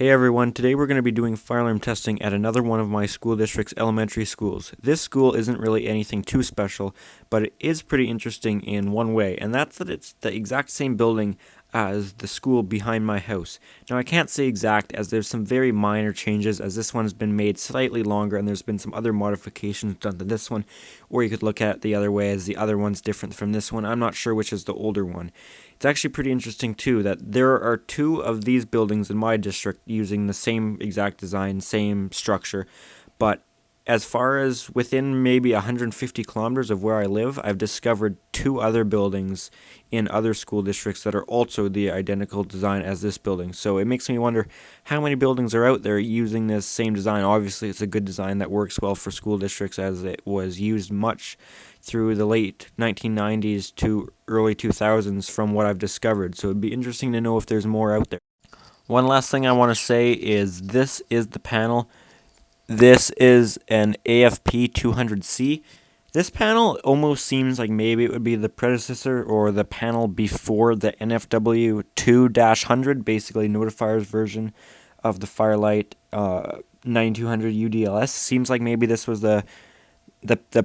Hey everyone, today we're going to be doing fire alarm testing at another one of my school district's elementary schools. This school isn't really anything too special, but it is pretty interesting in one way, and that's that it's the exact same building as the school behind my house. Now I can't say exact as there's some very minor changes as this one's been made slightly longer and there's been some other modifications done to this one, or you could look at it the other way as the other one's different from this one. I'm not sure which is the older one. It's actually pretty interesting too that there are two of these buildings in my district using the same exact design, same structure, but as far as within maybe 150 kilometers of where I live, I've discovered two other buildings in other school districts that are also the identical design as this building. So it makes me wonder how many buildings are out there using this same design. Obviously, it's a good design that works well for school districts as it was used much through the late 1990s to early 2000s from what I've discovered. So it'd be interesting to know if there's more out there. One last thing I want to say is this is the panel. This is an AFP200c. This panel almost seems like maybe it would be the predecessor or the panel before the NFW 2-100, basically Notifier's version of the Firelight 9200 UDLS. Seems like maybe this was the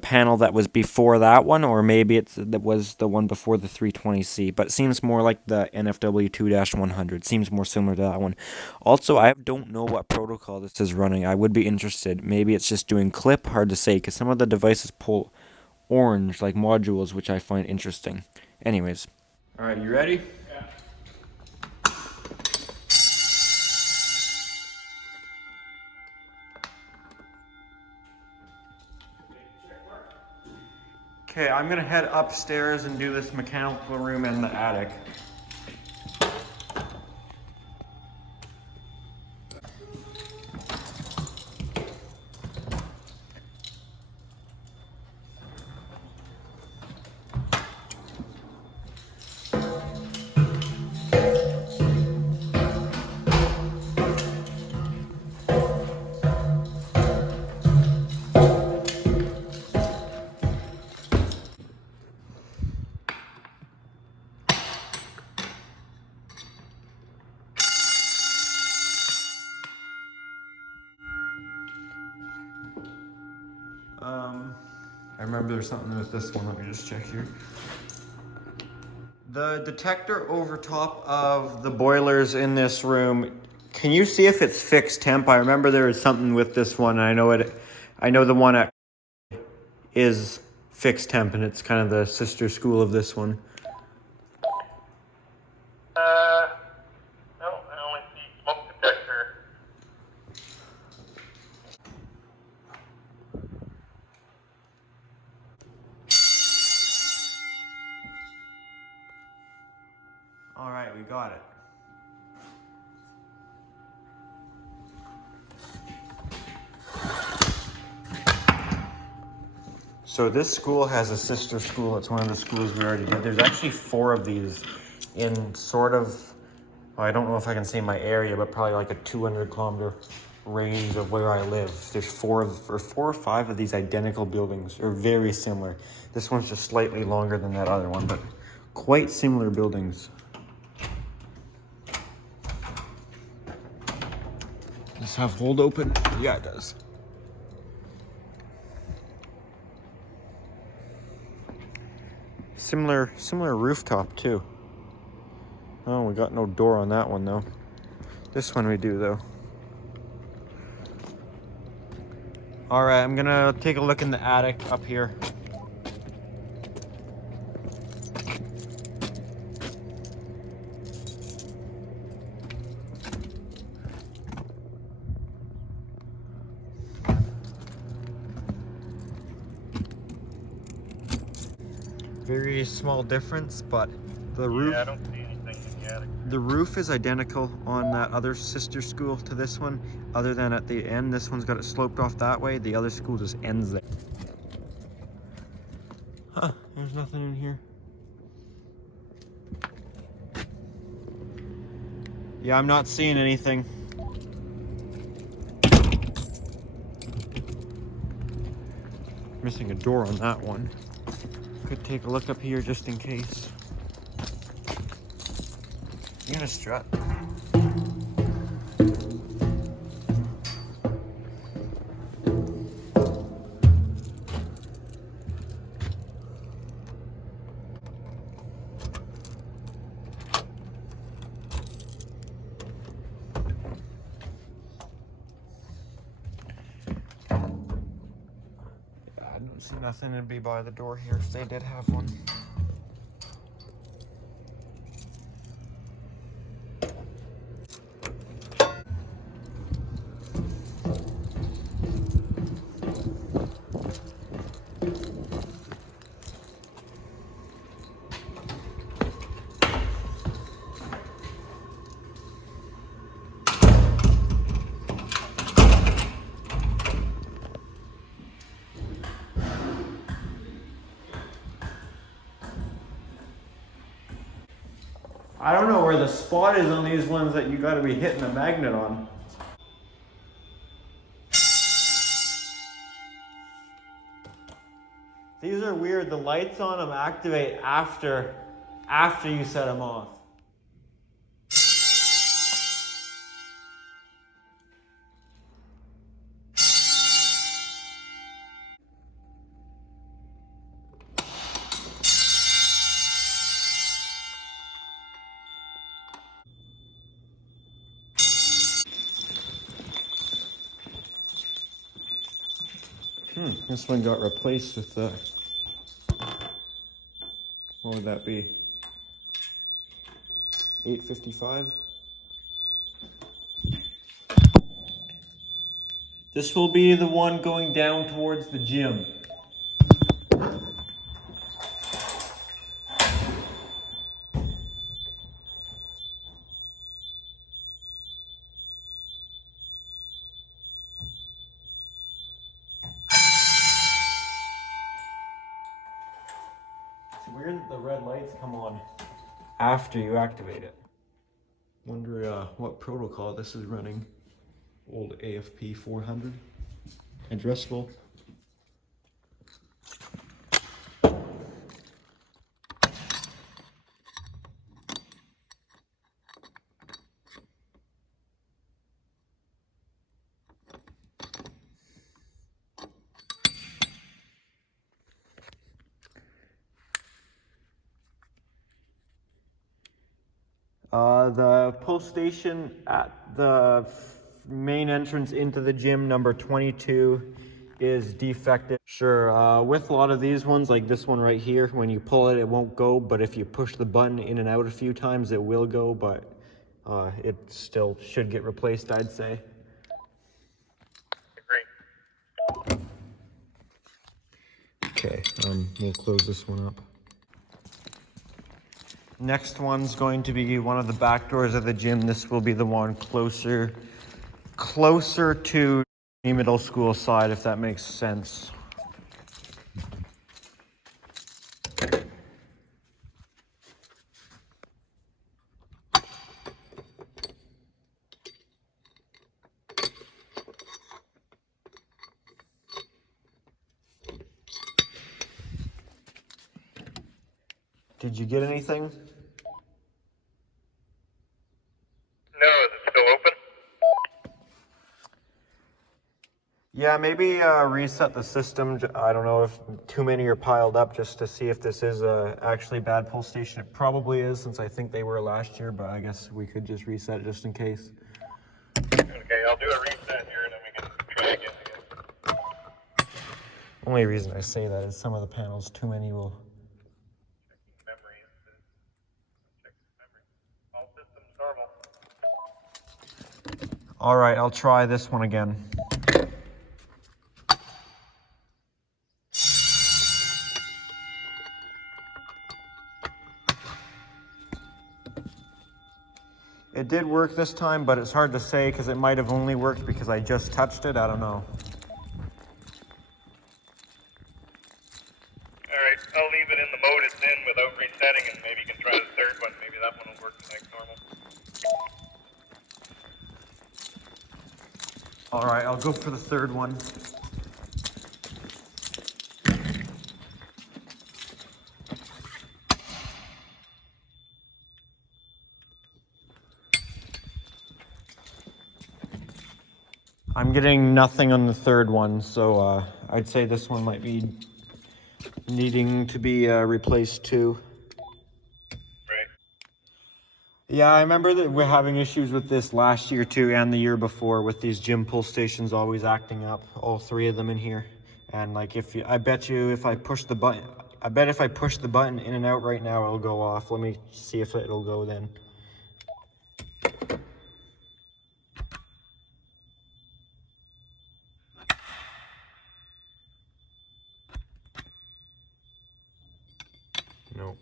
panel that was before that one, or maybe that was the one before the 320C, but it seems more like the NFW 2-100. Seems more similar to that one. Also, I don't know what protocol this is running. I would be interested. Maybe it's just doing clip, hard to say, because some of the devices pull orange, like modules, which I find interesting. Anyways. Alright, you ready? Okay, I'm gonna head upstairs and do this mechanical room in the attic. I remember there's something with this one. Let me just check here. The detector over top of the boilers in this room, can you see if it's fixed temp? I remember there was something with this one. I know the one is fixed temp, and it's kind of the sister school of this one. No, I only see smoke detector. All right, we got it. So this school has a sister school. It's one of the schools we already did. There's actually 4 of these in sort of, well, I don't know if I can say my area, but probably like a 200-kilometer range of where I live. There's 4 or 5 of these identical buildings, or very similar. This one's just slightly longer than that other one, but quite similar buildings. Does this have hold open? Yeah, it does. Similar rooftop too. Oh, we got no door on that one though. This one we do though. All right, I'm gonna take a look in the attic up here. Very small difference, but the roof. Yeah, I don't see anything in the attic. The roof is identical on that other sister school to this one, other than at the end, this one's got it sloped off that way. The other school just ends there. Huh, there's nothing in here. Yeah, I'm not seeing anything. Missing a door on that one. Could take a look up here just in case. You gonna strut? See nothing to be by the door here if they did have one. I don't know where the spot is on these ones that you gotta be hitting a magnet on. These are weird. The lights on them activate after you set them off. This one got replaced with the, what would that be? 855? This will be the one going down towards the gym. It's weird that the red lights come on after you activate it. Wonder what protocol this is running. Old AFP200 addressable. The pull station at the main entrance into the gym, number 22, is defective. Sure, with a lot of these ones, like this one right here, when you pull it, it won't go, but if you push the button in and out a few times, it will go, but it still should get replaced, I'd say. Agree. Okay, we'll close this one up. Next one's going to be one of the back doors of the gym. This will be the one closer to the middle school side, if that makes sense. Did you get anything? No, is it still open? Yeah, maybe reset the system. I don't know if too many are piled up, just to see if this is actually a bad pull station. It probably is, since I think they were last year, but I guess we could just reset it just in case. Okay, I'll do a reset here and then we can try again, I guess. Only reason I say that is some of the panels, too many will. Memory is check memory. All systems normal. All right, I'll try this one again. It did work this time, but it's hard to say because it might have only worked because I just touched it. I don't know. Alright, I'll leave it in the mode it's in without resetting and maybe you can try the third one. Maybe that one will work like normal. All right, I'll go for the third one. I'm getting nothing on the third one, so I'd say this one might be needing to be replaced too. Right. Yeah, I remember that we're having issues with this last year too and the year before with these gym pull stations always acting up, all three of them in here. And like I bet you if I push the button, if I push the button in and out right now, it'll go off. Let me see if it'll go then. Nope.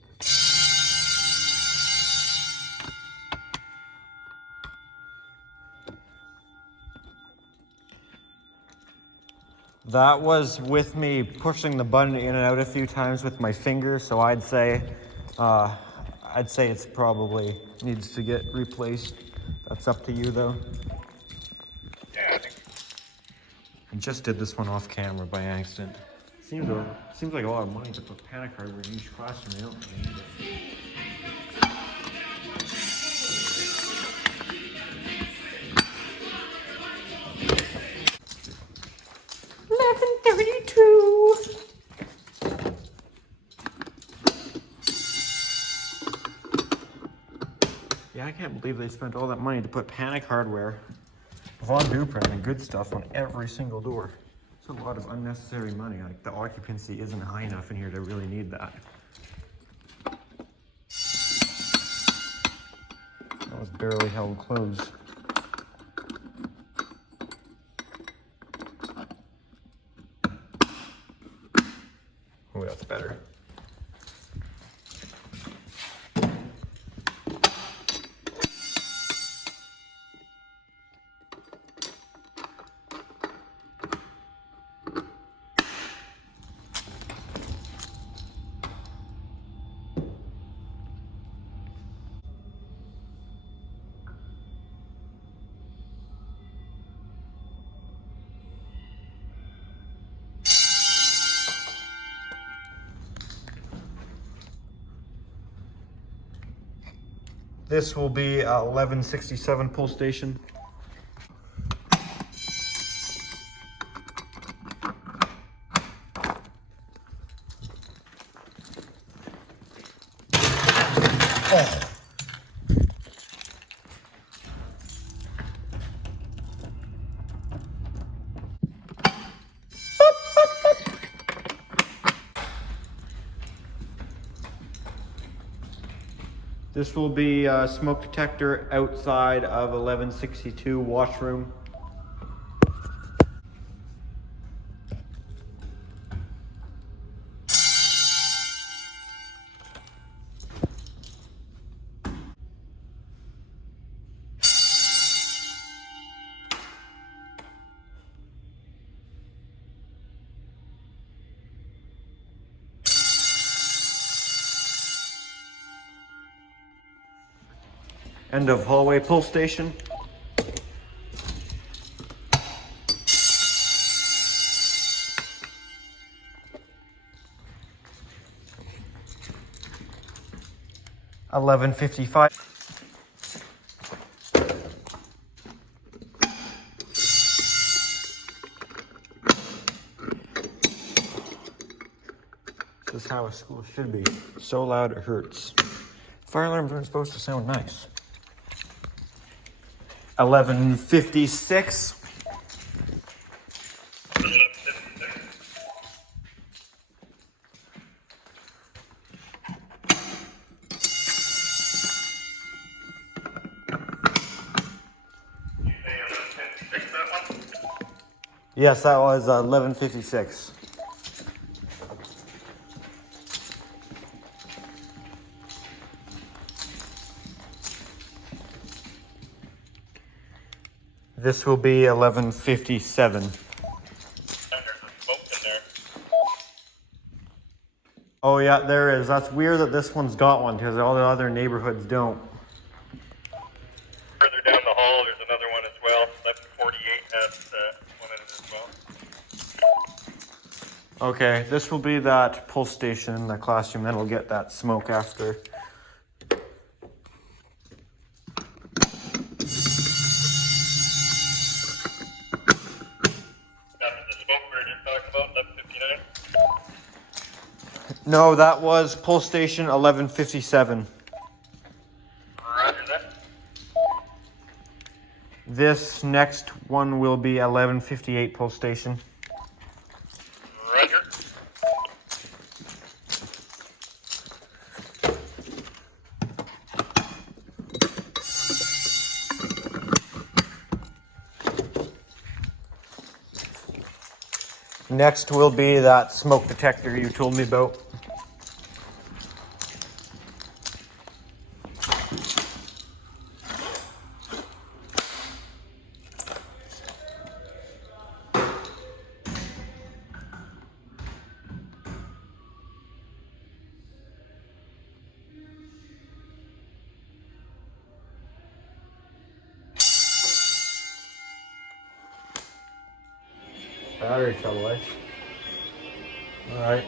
That was with me pushing the button in and out a few times with my finger, so I'd say it's probably needs to get replaced. That's up to you though. Yeah, I think I just did this one off camera by accident. Seems like a lot of money to put panic hardware in each classroom. They don't really need it. Yeah, I can't believe they spent all that money to put panic hardware, Von Duprin, and good stuff on every single door. It's a lot of unnecessary money. Like the occupancy isn't high enough in here to really need that. That was barely held closed. Oh, that's better. This will be 1167 pull station. Oh. This will be a smoke detector outside of 1162 washroom. End of hallway pull station. $11.55. This is how a school should be. So loud it hurts. Fire alarms aren't supposed to sound nice. 11:56. Yes, that was 11:56. This will be 11:57. Oh yeah, there is. That's weird that this one's got one because all the other neighborhoods don't. further down the hall, there's another one as well. 1148 has one in it as well. Okay, this will be that pull station in the classroom. Then we'll get that smoke after. No, that was pull station 11:57. Roger that. This next one will be 11:58 pull station. Next will be that smoke detector you told me about. Battery trouble, eh? Alright.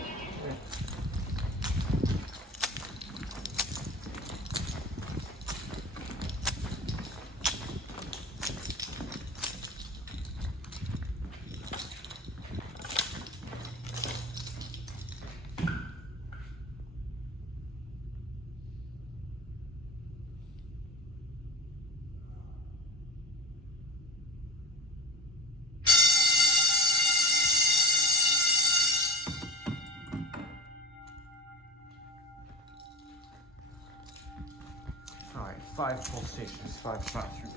Alright, 5 full stations, 5 classrooms.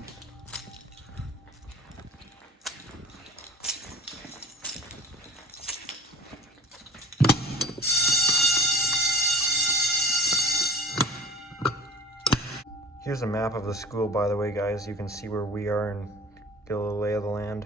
Here's a map of the school, by the way, guys. You can see where we are and get a little lay of the land.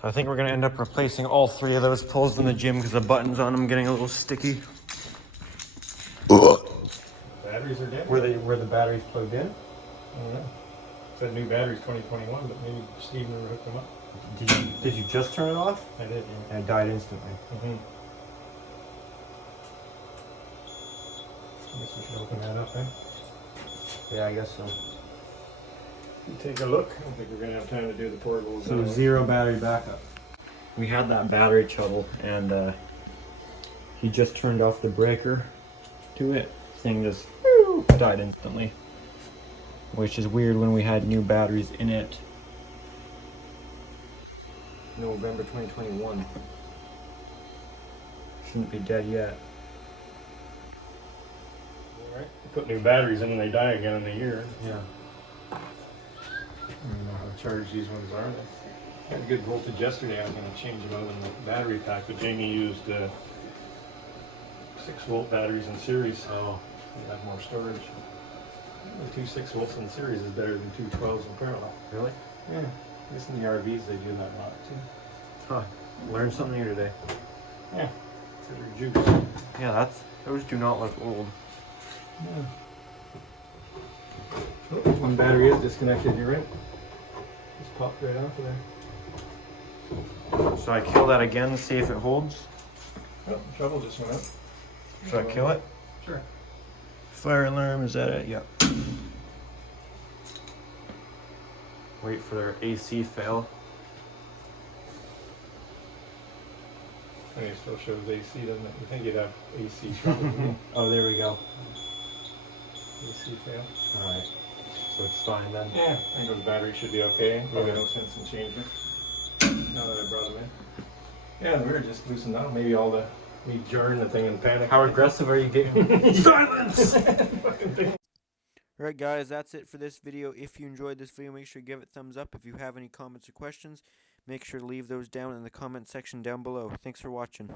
So I think we're gonna end up replacing all 3 of those pulls in the gym because the buttons on them getting a little sticky. Batteries are dead? Where the batteries plugged in? I don't know. It said new batteries 2021, but maybe Steve never hooked them up. Did you just turn it off? I did, yeah. And it died instantly. Mm-hmm. I guess we should open that up, eh? Yeah, I guess so. Take a look. I don't think we're going to have time to do the portables. So 0 battery backup. We had that battery trouble, and he just turned off the breaker to it. Thing just died instantly, which is weird when we had new batteries in it. November 2021. Shouldn't be dead yet. Alright. Put new batteries in and they die again in a year. Yeah. I don't know how to charge these ones are. I had a good voltage yesterday. I was going to change them out in the battery pack, but Jamie used 6-volt batteries in series. Oh. You have more storage. The 2 6-volts in series is better than 2 12s in parallel. Really? Yeah. I guess in the RVs they do that a lot too. Huh. Learned something new today. Yeah. They're juice. Yeah, those do not look old. Yeah. Oh, one battery is disconnected, you're right. Just popped right off of there. So I kill that again to see if it holds. Oh, trouble just went out. Should I kill it? Sure. Fire alarm, is that it? Yep. Wait for their AC fail. And it still shows AC, doesn't it? You think you'd have AC trouble, wouldn't you? Oh, there we go. AC fail. Alright. So it's fine then. Yeah, I think those batteries should be okay. Probably no sense in changing them. Now that I brought them in. Yeah, the mirror just loosened out. Maybe all the Me jarring the thing in panic. How aggressive are you getting? Silence! Fucking thing. Alright guys, that's it for this video. If you enjoyed this video, make sure to give it a thumbs up. If you have any comments or questions, make sure to leave those down in the comment section down below. Thanks for watching.